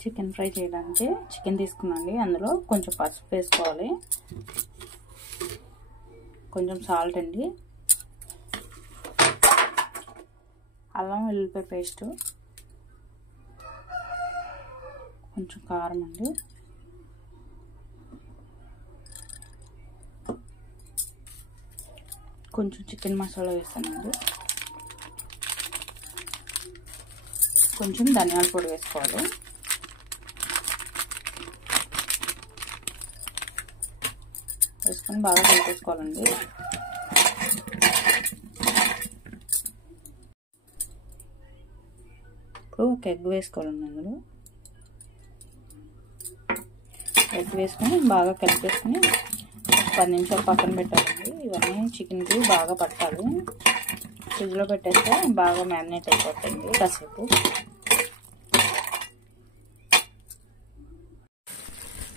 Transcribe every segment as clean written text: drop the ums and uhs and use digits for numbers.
Chicken fry చేయడానికి chicken తీసుకున్నాండి. అందులో కొంచెం పసుపు వేసుకోవాలి, కొంచెం సాల్ట్ అండి, అల్లం వెల్లుల్లిపాయ పేస్ట్, కొంచెం కారం అండి, కొంచెం చికెన్ మసాలా వేస్తానండి, కొంచెం ధనియాల పొడి వేసుకోవాలి, వేసుకొని బాగా కలిపేసుకోవాలండి. ఇప్పుడు ఒక ఎగ్ వేసుకోవాలండి. అందులో ఎగ్ వేసుకొని బాగా కలిపేసుకొని 10 నిమిషాలు పక్కన పెట్టాలండి. ఇవన్నీ చికెన్కి బాగా పట్టాలి. ఫ్రిడ్జ్లో పెట్టేస్తే బాగా మ్యారినేట్ అయిపోతుంది కాసేపు.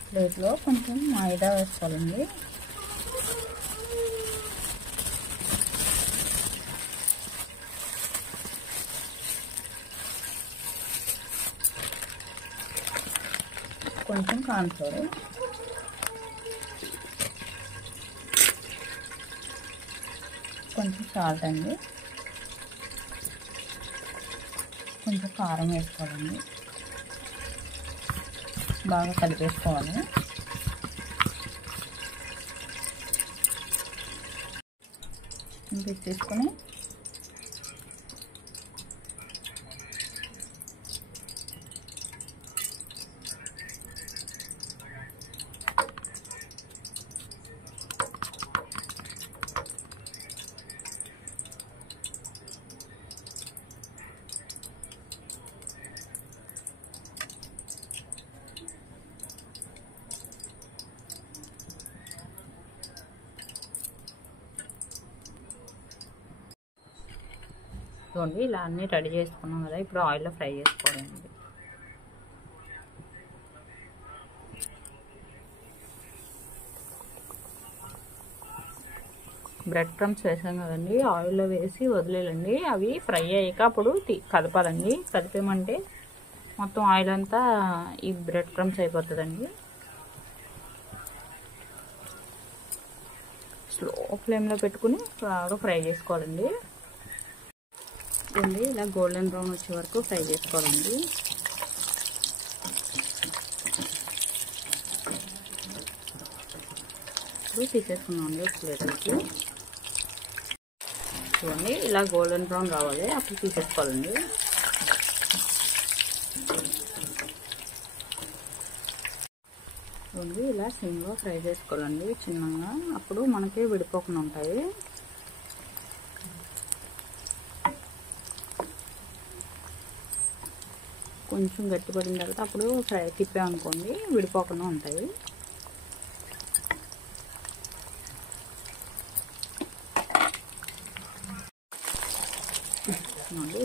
ప్లేట్లో కొంచెం మైదా వేసుకోవాలండి. కొంచెం కార్న్ఫ్లోర్, కొంచెం సాల్ట్ అండి, కొంచెం కారం వేసుకోవాలండి. బాగా కలిపేసుకోవాలి. చికెన్ తీసుకొని చూడండి, ఇలా అన్నీ రెడీ చేసుకున్నాం కదా. ఇప్పుడు ఆయిల్లో ఫ్రై చేసుకోవాలండి. బ్రెడ్ క్రమ్స్ వేసాం కదండి, ఆయిల్లో వేసి వదిలేయాలండి. అవి ఫ్రై అయ్యాక అప్పుడు కదపాలండి. కదిపామంటే మొత్తం ఆయిల్ అంతా ఈ బ్రెడ్ క్రమ్స్ అయిపోతుందండి. స్లో ఫ్లేమ్లో పెట్టుకుని బాగా ఫ్రై చేసుకోవాలండి. ఇలా గోల్డెన్ బ్రౌన్ వచ్చే వరకు ఫ్రై చేసుకోవాలండి. ఇప్పుడు తీసేసుకున్నామండి ఒక ప్లేట్లోకి. చూడండి, ఇలా గోల్డెన్ బ్రౌన్ రావాలి, అప్పుడు తీసేసుకోవాలండి. చూడండి, ఇలా సిమ్లో ఫ్రై చేసుకోవాలండి చిన్నగా, అప్పుడు మనకి విడిపోకుండా ఉంటాయి. కొంచెం గట్టిపడిన తర్వాత అప్పుడు ఫ్రై తిప్పామనుకోండి విడిపోకుండా ఉంటాయి.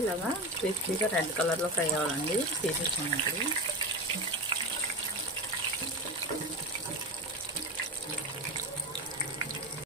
ఇలాగా క్రిస్పీగా రెడ్ కలర్లో ఫ్రై అవ్వాలండి తీసేసుకున్నప్పుడు.